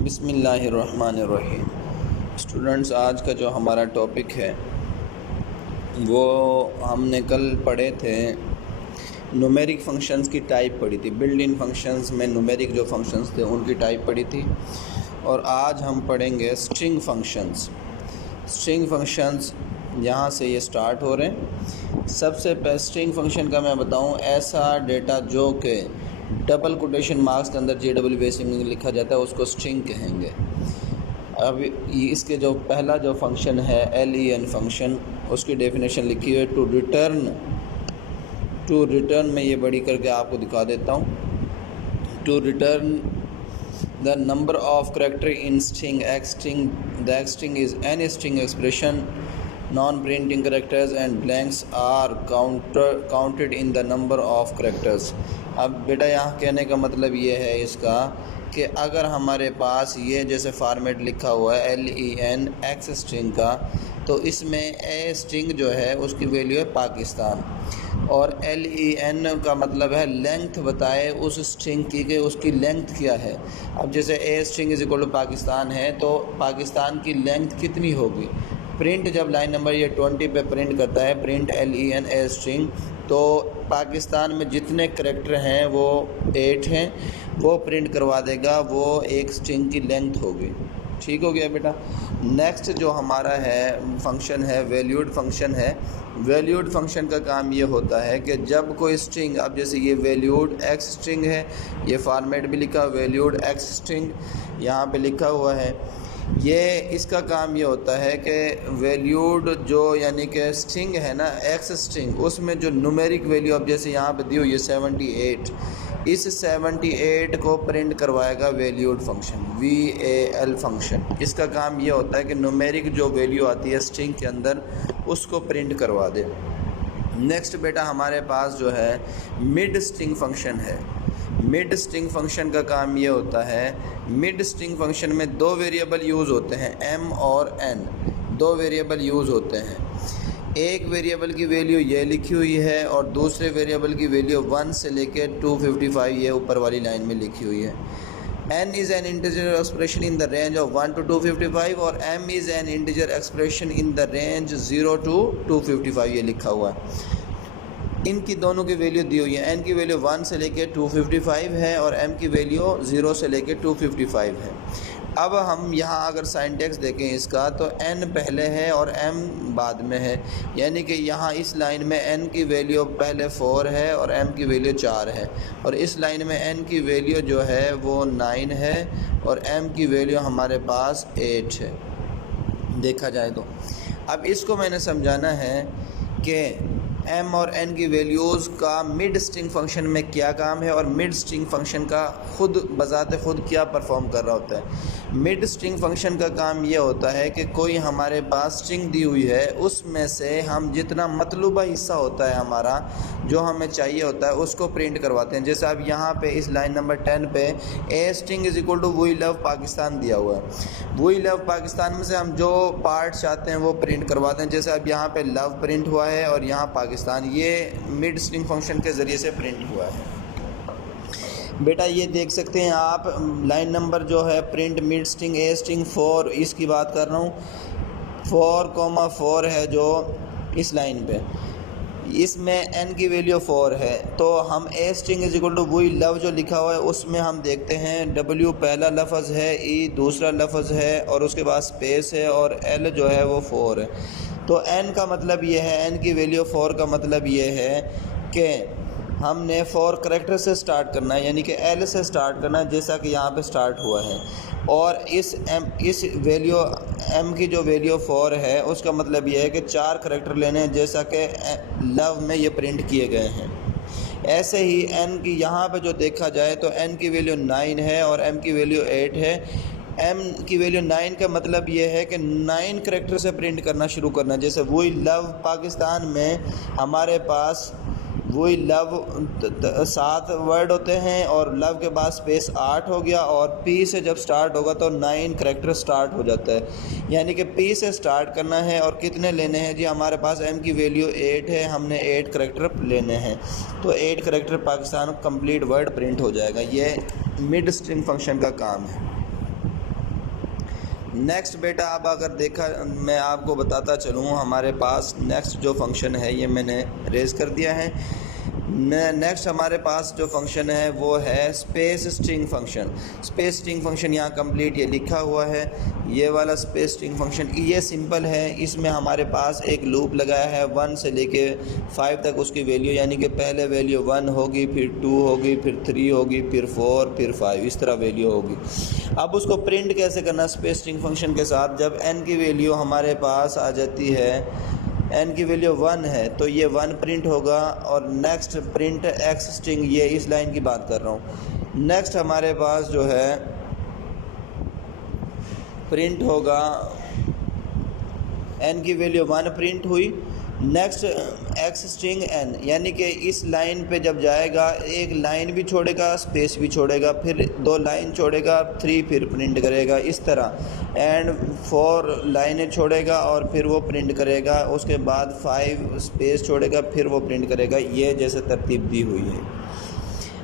बिस्मिल्लाहिर्रहमानिर्रहीम। स्टूडेंट्स, आज का जो हमारा टॉपिक है वो हमने कल पढ़े थे। न्यूमेरिक फंक्शंस की टाइप पढ़ी थी। बिल्ट इन फंक्शंस में न्यूमेरिक जो फंक्शंस थे उनकी टाइप पढ़ी थी। और आज हम पढ़ेंगे स्ट्रिंग फंक्शंस। स्ट्रिंग फंक्शंस यहाँ से ये स्टार्ट हो रहे हैं। सबसे पहले स्ट्रिंग फंक्शन का मैं बताऊँ, ऐसा डेटा जो कि डबल कोटेशन मार्क्स के अंदर JW बेसिक में लिखा जाता है उसको स्ट्रिंग कहेंगे। अब इसके जो पहला जो फंक्शन है LEN फंक्शन, उसकी डेफिनेशन लिखी हुई है टू रिटर्न मैं ये बड़ी करके आपको दिखा देता हूँ। To return the number of character in string X string, the X string is any string expression, non-printing characters and blanks are counted in the number of characters। अब बेटा यहाँ कहने का मतलब ये है इसका कि अगर हमारे पास ये जैसे फॉर्मेट लिखा हुआ है LEN X स्ट्रिंग का, तो इसमें A स्ट्रिंग जो है उसकी वैल्यू है पाकिस्तान, और LEN का मतलब है लेंथ बताए उस स्ट्रिंग की कि उसकी लेंथ क्या है। अब जैसे A string is equal to Pakistan है तो पाकिस्तान की लेंथ कितनी होगी। प्रिंट जब लाइन नंबर ये 20 पे प्रिंट करता है प्रिंट LEN A स्ट्रिंग, तो पाकिस्तान में जितने करैक्टर हैं वो 8 हैं, वो प्रिंट करवा देगा, वो एक स्ट्रिंग की लेंथ होगी। ठीक हो गया बेटा। नेक्स्ट जो हमारा है फंक्शन है वैल्यूड फंक्शन है। वैल्यूड फंक्शन का काम ये होता है कि जब कोई स्ट्रिंग, अब जैसे ये वैल्यूड X स्ट्रिंग है, ये फॉर्मेट भी लिखा वैल्यूड X स्ट्रिंग यहाँ पे लिखा हुआ है। ये इसका काम ये होता है कि वैल्यूड जो यानी कि स्ट्रिंग है ना X स्ट्रिंग, उसमें जो न्यूमेरिक वैल्यू अब जैसे यहाँ पे दी हुई है 78, इस 78 को प्रिंट करवाएगा वैल्यूड फंक्शन VAL फंक्शन। इसका काम ये होता है कि न्यूमेरिक जो वैल्यू आती है स्ट्रिंग के अंदर उसको प्रिंट करवा दे। नेक्स्ट बेटा हमारे पास जो है मिड स्ट्रिंग फंक्शन है। मिड स्ट्रिंग फंक्शन का काम ये होता है, मिड स्ट्रिंग फंक्शन में दो वेरिएबल यूज़ होते हैं M और N, दो वेरिएबल यूज़ होते हैं। एक वेरिएबल की वैल्यू ये लिखी हुई है और दूसरे वेरिएबल की वैल्यू 1 से लेके 255 ये ऊपर वाली लाइन में लिखी हुई है। N is an integer expression in the range of 1 to 255 और M is an integer expression in the range 0 to 255 ये लिखा हुआ है। इनकी दोनों की वैल्यू दी हुई है। N की वैल्यू 1 से लेके 255 है और M की वैल्यू 0 से लेके 255 है। अब हम यहाँ अगर साइंटेक्स देखें इसका तो N पहले है और M बाद में है, यानी कि यहाँ इस लाइन में N की वैल्यू पहले 4 है और M की वैल्यू 4 है, और इस लाइन में N की वैल्यू जो है वो 9 है और M की वैल्यू हमारे पास 8 है देखा जाए तो। अब इसको मैंने समझाना है कि M और N की वैल्यूज़ का मिड स्ट्रिंग फंक्शन में क्या काम है और मिड स्ट्रिंग फंक्शन का खुद बजाते खुद क्या परफॉर्म कर रहा होता है। मिड स्ट्रिंग फंक्शन का काम ये होता है कि कोई हमारे पास स्ट्रिंग दी हुई है, उसमें से हम जितना मतलूबा हिस्सा होता है हमारा जो हमें चाहिए होता है उसको प्रिंट करवाते हैं। जैसे अब यहाँ पे इस लाइन नंबर 10 पे A string is equal to we love Pakistan दिया हुआ है। वी लव पाकिस्तान में से हम जो पार्ट चाहते हैं वो प्रिंट करवाते हैं। जैसे अब यहाँ पे लव प्रिंट हुआ है और यहाँ पाकिस्तान, ये मिड स्ट्रिंग फंक्शन के ज़रिए से प्रिंट हुआ है। बेटा ये देख सकते हैं आप लाइन नंबर जो है print mid string A string 4, इसकी बात कर रहा हूँ। 4,4 है जो इस लाइन पे, इसमें N की वैल्यू 4 है, तो हम A string is equal to we love जो लिखा हुआ है उसमें हम देखते हैं W पहला लफ्ज़ है, E दूसरा लफ्ज़ है और उसके बाद स्पेस है और L जो है वो 4 है। तो N का मतलब ये है, N की वैल्यू 4 का मतलब ये है कि हमने 4 करैक्टर से स्टार्ट करना है, यानी कि L से स्टार्ट करना है जैसा कि यहाँ पे स्टार्ट हुआ है। और इस वैल्यू M की जो वैल्यू 4 है उसका मतलब ये है कि 4 करैक्टर लेने हैं जैसा कि लव में ये प्रिंट किए गए हैं। ऐसे ही N की यहाँ पे जो देखा जाए तो N की वैल्यू 9 है और M की वैल्यू 8 है। M की वैल्यू 9 का मतलब ये है कि 9 करैक्टर से प्रिंट करना शुरू करना। जैसे वी लव पाकिस्तान में हमारे पास वही लव 7 वर्ड होते हैं और लव के बाद स्पेस 8 हो गया, और P से जब स्टार्ट होगा तो 9 करैक्टर स्टार्ट हो जाता है। यानी कि P से स्टार्ट करना है और कितने लेने हैं जी, हमारे पास M की वैल्यू 8 है, हमने 8 करैक्टर लेने हैं, तो 8 character Pakistan complete word print हो जाएगा। ये मिड स्ट्रिंग फंक्शन का काम है। नेक्स्ट बेटा अब अगर देखा, मैं आपको बताता चलूँ, हमारे पास नेक्स्ट जो फंक्शन है ये मैंने रेज़ कर दिया है। नेक्स्ट हमारे पास जो फंक्शन है वो है space string function. Space string function यहाँ कंप्लीट ये लिखा हुआ है, ये वाला स्पेस स्ट्रिंग फंक्शन ये सिंपल है। इसमें हमारे पास एक लूप लगाया है 1 से लेके 5 तक उसकी वैल्यू, यानी कि पहले वैल्यू 1 होगी, फिर 2 होगी, फिर 3 होगी, फिर 4, फिर 5, इस तरह वैल्यू होगी। अब उसको प्रिंट कैसे करना स्पेस स्ट्रिंग फंक्शन के साथ, जब n की वैल्यू हमारे पास आ जाती है, n की वैल्यू 1 है तो ये 1 प्रिंट होगा। और नेक्स्ट प्रिंट x स्ट्रिंग, ये इस लाइन की बात कर रहा हूँ। नेक्स्ट हमारे पास जो है प्रिंट होगा, n की वैल्यू 1 प्रिंट हुई। नेक्स्ट x स्ट्रिंग n, यानी कि इस लाइन पे जब जाएगा एक लाइन भी छोड़ेगा, स्पेस भी छोड़ेगा, फिर 2 लाइन छोड़ेगा, 3 फिर प्रिंट करेगा, इस तरह एंड 4 लाइनें छोड़ेगा और फिर वो प्रिंट करेगा। उसके बाद 5 स्पेस छोड़ेगा, फिर वो प्रिंट करेगा। ये जैसे तरतीब दी हुई है।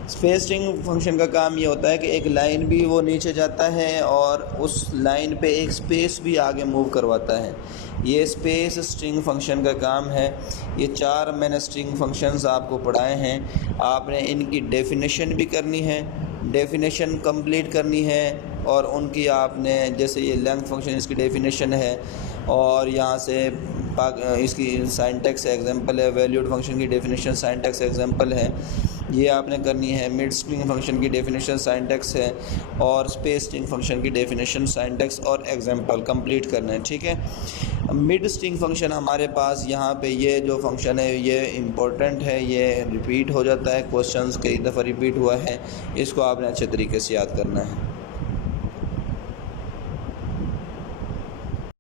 स्पेस स्ट्रिंग फंक्शन का काम ये होता है कि एक लाइन भी वो नीचे जाता है और उस लाइन पे एक स्पेस भी आगे मूव करवाता है। ये स्पेस स्ट्रिंग फंक्शन का काम है। ये 4 मैंने स्ट्रिंग फंक्शंस आपको पढ़ाए हैं, आपने इनकी डेफिनेशन भी करनी है, डेफिनेशन कंप्लीट करनी है, और उनकी आपने, जैसे ये लेंथ फंक्शन इसकी डेफिनेशन है, और यहाँ से इसकी सिंटैक्स एग्जांपल है, वैल्यूड फंक्शन की डेफिनेशन सिंटैक्स एग्जांपल है, ये आपने करनी है। मिड स्ट्रिंग फंक्शन की डेफिनेशन सिंटैक्स है, और स्पेस स्ट्रिंग फंक्शन की डेफिनेशन सिंटैक्स और एग्जांपल कंप्लीट करना है, ठीक है। मिड स्ट्रिंग फंक्शन हमारे पास यहाँ पे ये जो फंक्शन है ये इम्पोर्टेंट है, ये रिपीट हो जाता है, क्वेश्चंस कई दफ़ा रिपीट हुआ है, इसको आपने अच्छे तरीके से याद करना है।